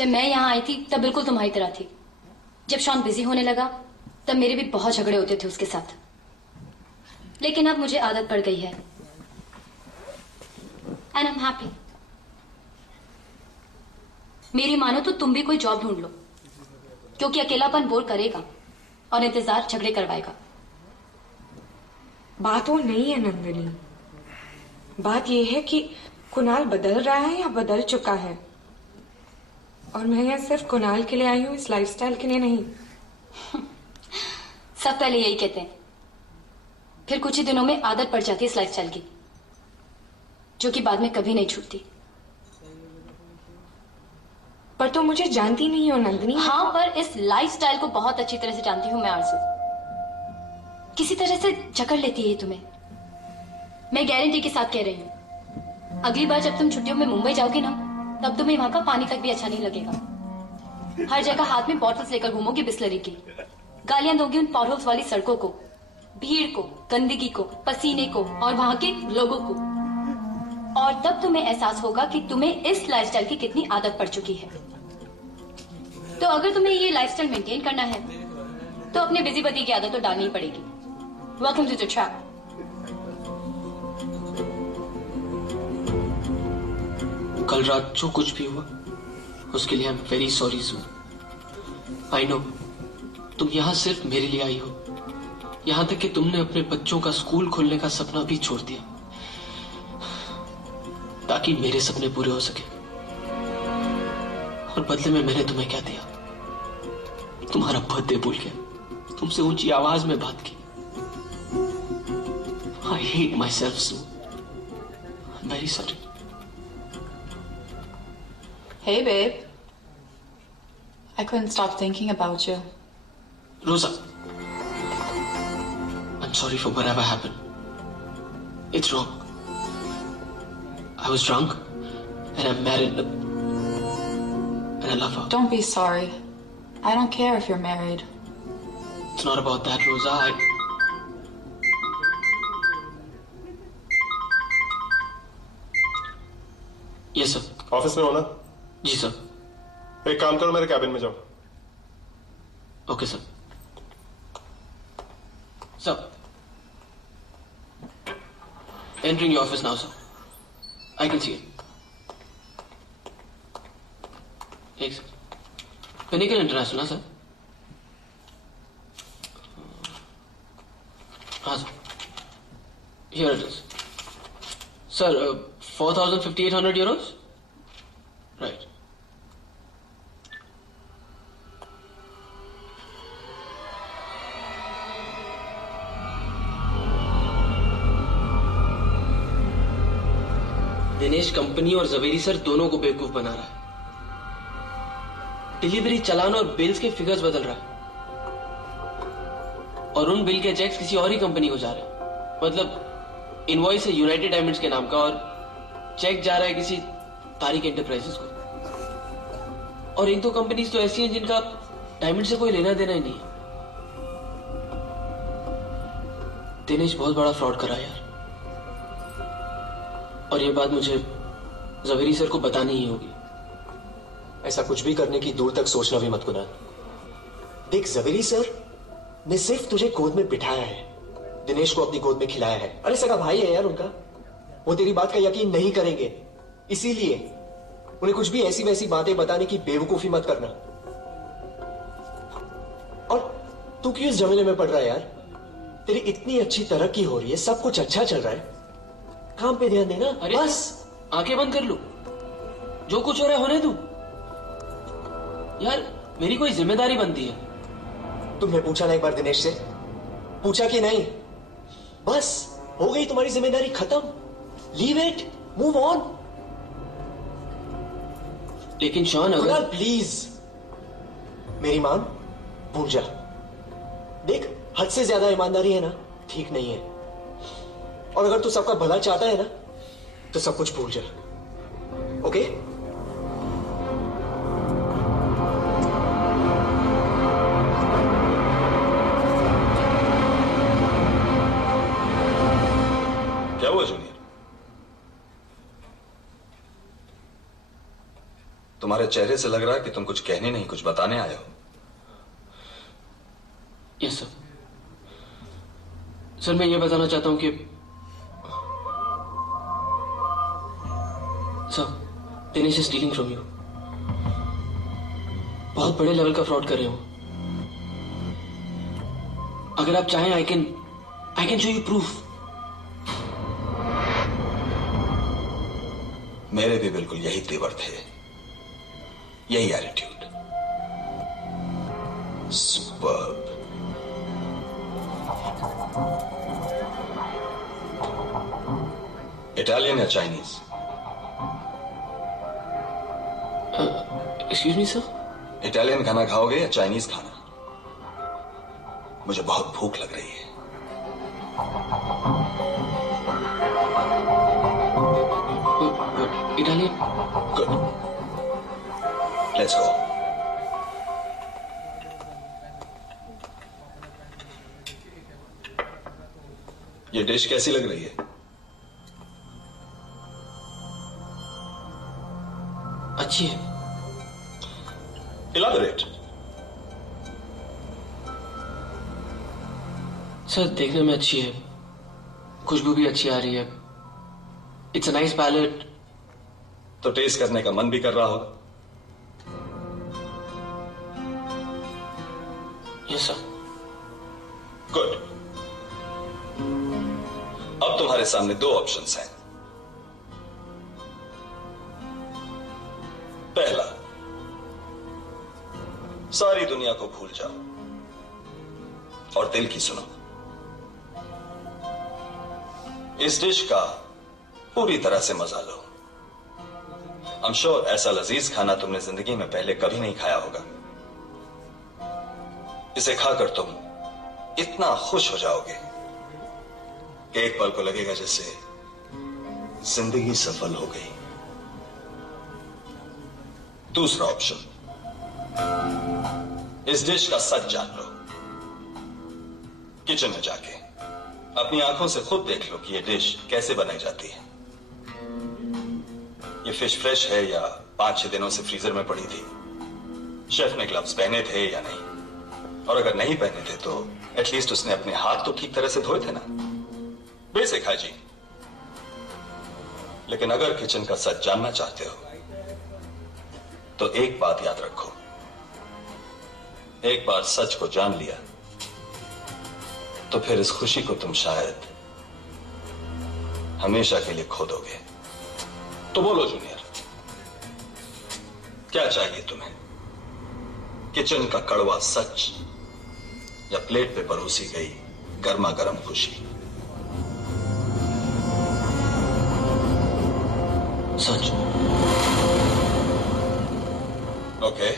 जब मैं यहाँ आई थी तब बिल्कुल तुम्हारी तरह थी। जब शॉन बिजी होने लगा तब मेरे भी बहुत झगड़े होते थे उसके साथ, लेकिन अब मुझे आदत पड़ गई है एंड आई एम हैप्पी। मेरी मानो तो तुम भी कोई जॉब ढूंढ लो, क्योंकि अकेलापन बोर करेगा और इंतजार झगड़े करवाएगा। बात वो नहीं है नंदिनी, बात ये है कि कुणाल बदल रहा है या बदल चुका है, और मैं यहाँ सिर्फ कुणाल के लिए आई हूँ, इस लाइफस्टाइल के लिए नहीं। सब पहले यही कहते हैं, फिर कुछ ही दिनों में आदत पड़ जाती है इस लाइफस्टाइल की, जो कि बाद में कभी नहीं छूटती। पर तुम मुझे जानती नहीं हो नंदिनी। हाँ, पर इस लाइफस्टाइल को बहुत अच्छी तरह से जानती हूँ मैं आरज़ू। किसी तरह से जकड़ लेती है तुम्हें। मैं गारंटी के साथ कह रही हूँ, अगली बार जब तुम छुट्टियों में मुंबई जाओगी ना, तब तुम्हें वहां का पानी तक भी अच्छा नहीं लगेगा। हर जगह हाथ में बॉटल्स लेकर घूमोगी बिस्लरी की, गालियां दोगी उन पॉटहोल्स वाली सड़कों को, भीड़ को, गंदगी को, पसीने को और वहां के लोगों को। और तब तुम्हें एहसास होगा कि तुम्हें इस लाइफस्टाइल की कितनी आदत पड़ चुकी है। तो अगर तुम्हें ये लाइफस्टाइल मेंटेन करना है तो अपने बिजी बदी की आदत तो डालनी ही पड़ेगी। Welcome to the trap. कल रात जो कुछ भी हुआ उसके लिए आई एम वेरी सॉरी जू। आई नो तुम यहां सिर्फ मेरे लिए आई हो, यहां तक कि तुमने अपने बच्चों का स्कूल खोलने का सपना भी छोड़ दिया ताकि मेरे सपने पूरे हो सके। और बदले में मैंने तुम्हें क्या दिया? तुम्हारा बर्थडे भूल गया, तुमसे ऊंची आवाज में बात की। I hate myself so, I am very sorry. Hey babe, I couldn't stop thinking about you. Rosa, I'm sorry for whatever happened. It's wrong. I was drunk and I'm married and I love her. Don't be sorry. I don't care if you're married. It's not about that, Rosa. Yes, sir. Office में हो ना? जी sir. एक काम करो, मेरे cabin में जाओ। Okay sir. Sir, entering your office now, sir. I can see it. एक सर। Pinnacle International, sir? हाँ sir. Here it is. Sir, 4,500 euros? Right. Dinesh company और जवेरी सर दोनों को बेवकूफ बना रहा है। डिलीवरी चालान और बिल्स के फिगर्स बदल रहा है और उन बिल के चेक्स किसी और ही कंपनी को जा रहे हैं। मतलब इनवॉइस है यूनाइटेड डायमंड्स के नाम का और चेक जा रहा है किसी तारिक एंटरप्राइजेस को। और एक दो कंपनीज तो ऐसी हैं जिनका डायमंड से कोई लेना देना ही नहीं है। दिनेश बहुत बड़ा फ्रॉड करा यार, और ये बात मुझे जवेरी सर को बतानी ही होगी। ऐसा कुछ भी करने की दूर तक सोचना भी मत कुणाल। देख, जवेरी सर ने सिर्फ तुझे गोद में बिठाया है, दिनेश को अपनी गोद में खिलाया है। अरे सगा भाई है यार उनका, वो तेरी बात का यकीन नहीं करेंगे, इसीलिए उन्हें कुछ भी ऐसी वैसी बातें बताने की बेवकूफी मत करना। और तू क्यों इस झमेले में पड़ रहा है यार? तेरी इतनी अच्छी तरक्की हो रही है, सब कुछ अच्छा चल रहा है, काम पे ध्यान देना। अरे बस आंखें बंद कर लो, जो कुछ हो रहा है होने दो यार, मेरी कोई जिम्मेदारी बनती है। तुमने पूछा ना एक बार दिनेश से? पूछा कि नहीं? बस हो गई तुम्हारी जिम्मेदारी खत्म। Leave it, move on. लेकिन शॉन, अगर प्लीज मेरी मान, भूल जा। देख, हद से ज्यादा ईमानदारी है ना, ठीक नहीं है। और अगर तू सबका भला चाहता है ना, तो सब कुछ भूल जा। ओके? क्या हुआ जूनियर? तुम्हारा तुम्हारे चेहरे से लग रहा है कि तुम कुछ कहने नहीं, कुछ बताने आए हो। Yes sir. सर मैं ये बताना चाहता हूं कि sir Dinesh is stealing from you. बहुत बड़े लेवल का फ्रॉड कर रहे हो। अगर आप चाहें I can show you proof. मेरे भी बिल्कुल यही तेवर थे, यही एटीट्यूड। सुपर्ब। इटालियन या Chinese? Excuse me sir. Italian खाना खाओगे या चाइनीज खाना? मुझे बहुत भूख लग रही है। इटालियन। Good, let's go. ये डिश कैसी लग रही है? अच्छी है। Elaborate. सर देखने में अच्छी है, खुशबू भी अच्छी आ रही है। It's a nice palate. तो टेस्ट करने का मन भी कर रहा होगा। Yes sir. गुड। अब तुम्हारे सामने दो ऑप्शंस हैं। पहला, सारी दुनिया को भूल जाओ और दिल की सुनो। इस डिश का पूरी तरह से मजा लो। आई एम श्योर ऐसा लजीज खाना तुमने जिंदगी में पहले कभी नहीं खाया होगा। इसे खाकर तुम इतना खुश हो जाओगे कि एक पल को लगेगा जैसे जिंदगी सफल हो गई। दूसरा ऑप्शन, इस डिश का सच जान लो। किचन में जाके अपनी आंखों से खुद देख लो कि यह डिश कैसे बनाई जाती है। ये फिश फ्रेश है या 5-6 दिनों से फ्रीजर में पड़ी थी? शेफ ने ग्लव्स पहने थे या नहीं? और अगर नहीं पहने थे तो एटलीस्ट उसने अपने हाथ तो ठीक तरह से धोए थे ना? Basic hygiene. लेकिन अगर किचन का सच जानना चाहते हो तो एक बात याद रखो, एक बार सच को जान लिया तो फिर इस खुशी को तुम शायद हमेशा के लिए खो दोगे। तो बोलो जूनियर, क्या चाहिए तुम्हें? किचन का कड़वा सच या प्लेट पे परोसी गई गर्मा गर्म खुशी? सच। ओके।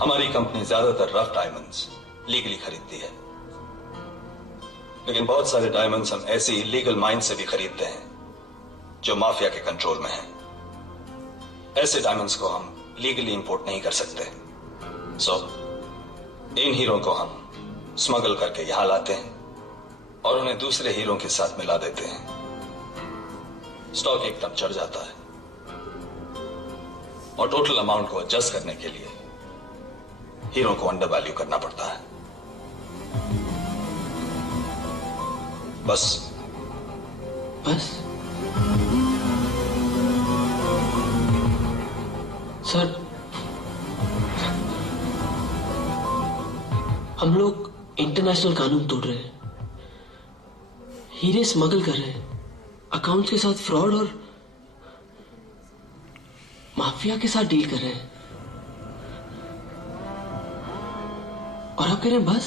हमारी कंपनी ज्यादातर रफ डायमंड्स लीगली खरीदती है, लेकिन बहुत सारे डायमंड्स हम ऐसी इलीगल माइन से भी खरीदते हैं जो माफिया के कंट्रोल में है। ऐसे डायमंड्स को हम लीगली इंपोर्ट नहीं कर सकते। सो इन हीरो को हम स्मगल करके यहां लाते हैं और उन्हें दूसरे हीरो के साथ मिला देते हैं। स्टॉक एकदम चढ़ जाता है और टोटल अमाउंट को एडजस्ट करने के लिए हीरो को अंडर वैल्यू करना पड़ता है। बस सर, हम लोग इंटरनेशनल कानून तोड़ रहे हैं, हीरे स्मगल कर रहे हैं, अकाउंट्स के साथ फ्रॉड और माफिया के साथ डील कर रहे हैं, और आप कह रहे हैं बस?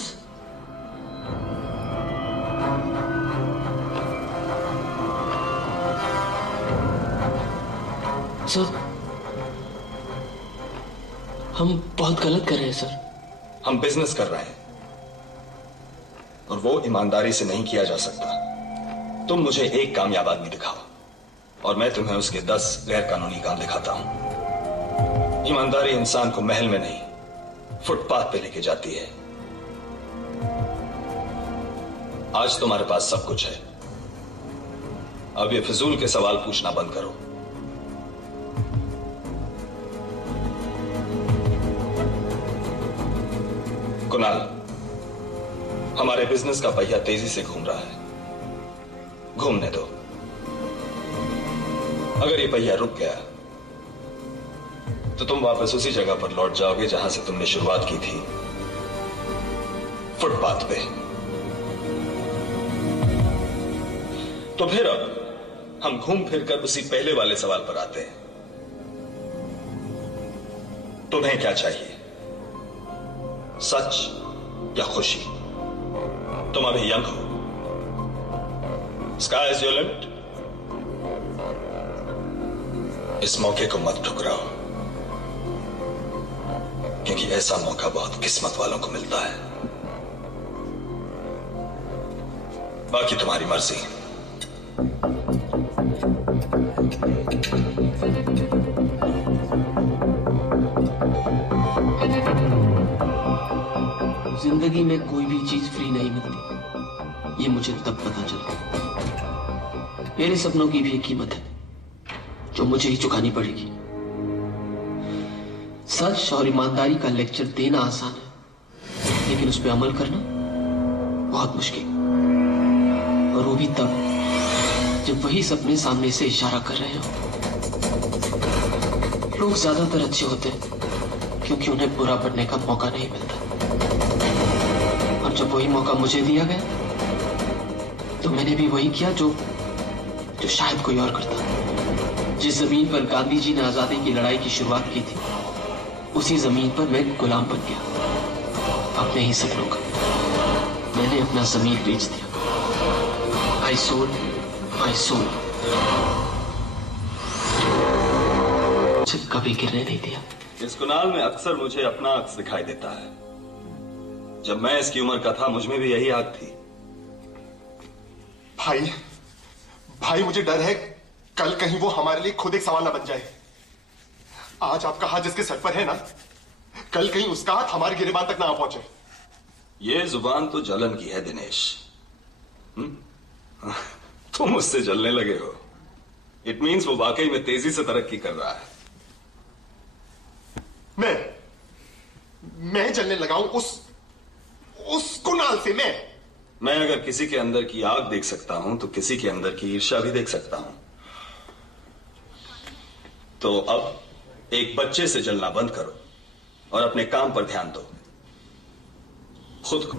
सर, हम बहुत गलत कर रहे हैं सर। हम बिजनेस कर रहे हैं और वो ईमानदारी से नहीं किया जा सकता। तुम मुझे एक कामयाब आदमी दिखाओ और मैं तुम्हें उसके 10 गैर कानूनी काम दिखाता हूं। ईमानदारी इंसान को महल में नहीं, फुटपाथ पे लेके जाती है। आज तुम्हारे पास सब कुछ है, अब ये फिजूल के सवाल पूछना बंद करो। कुणाल, हमारे बिजनेस का पहिया तेजी से घूम रहा है, घूमने दो। अगर ये पहिया रुक गया तो तुम वापस उसी जगह पर लौट जाओगे जहां से तुमने शुरुआत की थी, फुटपाथ पे। तो फिर अब हम घूम फिरकर उसी पहले वाले सवाल पर आते हैं। तुम्हें क्या चाहिए, सच या खुशी? तुम अभी यंग हो, स्काई इज योर लिमिट। इस मौके को मत ठुकराओ, क्योंकि ऐसा मौका बहुत किस्मत वालों को मिलता है। बाकी तुम्हारी मर्जी। जिंदगी में कोई भी चीज फ्री नहीं मिलती, ये मुझे तब पता चला। मेरे सपनों की भी एक कीमत है जो मुझे ही चुकानी पड़ेगी। सच और ईमानदारी का लेक्चर देना आसान है, लेकिन उस पर अमल करना बहुत मुश्किल, और वो भी तब जब वही सपने सामने से इशारा कर रहे हो। लोग ज्यादातर अच्छे होते हैं क्योंकि उन्हें बुरा बनने का मौका नहीं मिलता, और जब वही मौका मुझे दिया गया तो मैंने भी वही किया जो शायद कोई और करता। जिस जमीन पर गांधी जी ने आजादी की लड़ाई की शुरुआत की थी, उसी जमीन पर मैं गुलाम बन गया अपने ही सपनों का। मैंने अपना जमीन बेच दिया। I sold my soul. मुझे कभी गिरने नहीं दिया। इस कुणाल में अक्सर मुझे अपना अक्स दिखाई देता है। जब मैं इसकी उम्र का था, मुझ में भी यही आग थी। भाई मुझे डर है कल कहीं वो हमारे लिए खुद एक सवाल ना बन जाए। आज आपका हाथ जिसके सर पर है ना, कल कहीं उसका हाथ हमारे गिरेबान तक ना आ पहुंचे। ये जुबान तो जलन की है दिनेश। तुम मुझसे जलने लगे हो। इट मीन्स वो वाकई में तेजी से तरक्की कर रहा है। मैं जलने लगा हूं उस कुणाल से। मैं अगर किसी के अंदर की आग देख सकता हूं तो किसी के अंदर की ईर्ष्या भी देख सकता हूं। तो अब एक बच्चे से जलना बंद करो और अपने काम पर ध्यान दो। खुद को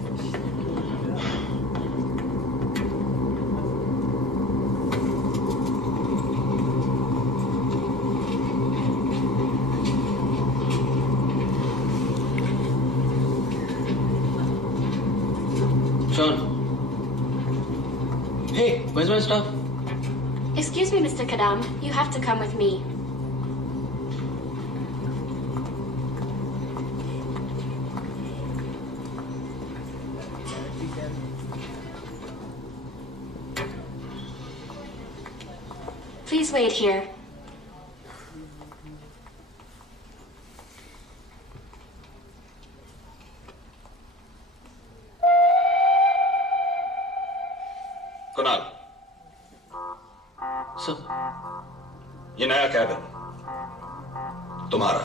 Sean. Hey, where's my stuff? Excuse me, Mr. Kadam. You have to come with me. Please wait here. Kunal, sir, ये नया कैबिन तुम्हारा।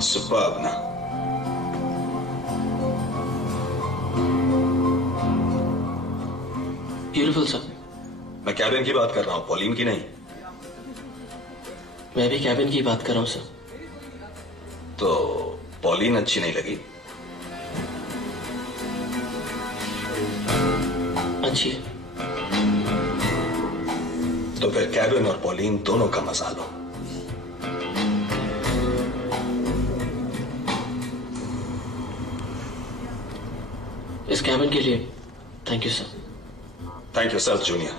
सुपर्ब ना? Beautiful sir. मैं कैबिन की बात कर रहा हूं, पॉलिन की नहीं। मैं भी कैबिन की बात कर रहा हूं सर। तो पॉलिन अच्छी नहीं लगी? अच्छी है। तो फिर कैबिन और पॉलिन दोनों का मजा लो। इस कैबिन के लिए thank you sir. Thank you sir junior.